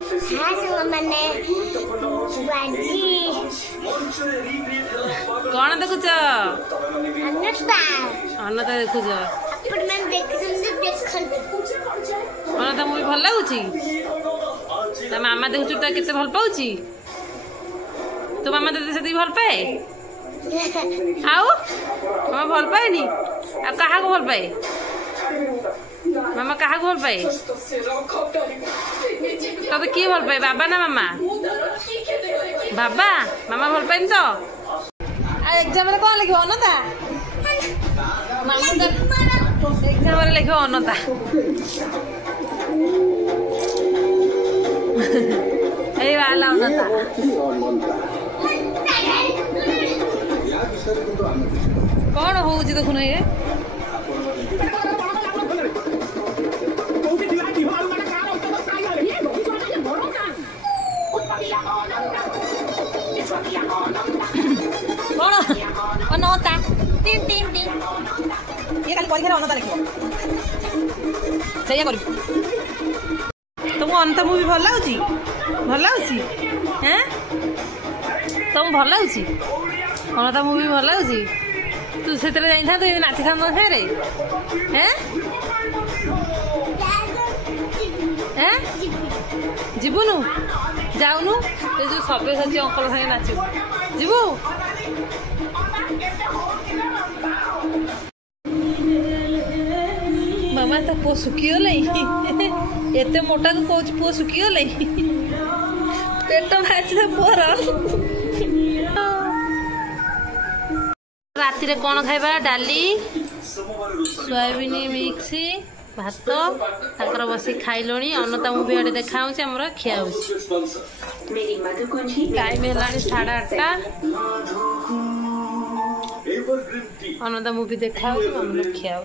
कौन देखुच अनता देखुच अनता मुवी भल लगुच मामा देखुच तो केते भल पाउच तो मामा तो से भल पाए आउ मामा भल पाएनी आ कहा को भल पाए मामा कहा को भल पाए तो किए भल पाए बाबा ना मामा बाबा मामा भल पाए तो एग्जाम रे कौन लिखो अनता मामा एग्जाम रे लिखो अनता ए वाला अनता कौन होउची देखुन ये कौन अनता टिन टिन टिन ये खाली परीक्षा अनता लिखो सही कर तुम अनता मूवी भल लाଗୁची हैं तुम भल लाଗୁची अनता मूवी भल लाଗୁची तू से जाई था तो नाची था रे हैं हैं जीवनु जाऊनु ये जो सबे सची अंकल संगे नाचू जीवु मामा तो पो सुखीगले एते मोटा को कौच पो सुखीगले पेट भाजी पोर राति रे कौन खाइबा डाली सोयाबीन मिक्स भात ताकर बसी खाइलोनी अनता मुवी आड़े देखा हमर खिया टाइम है 8:30 अनता मुवी देखा खिया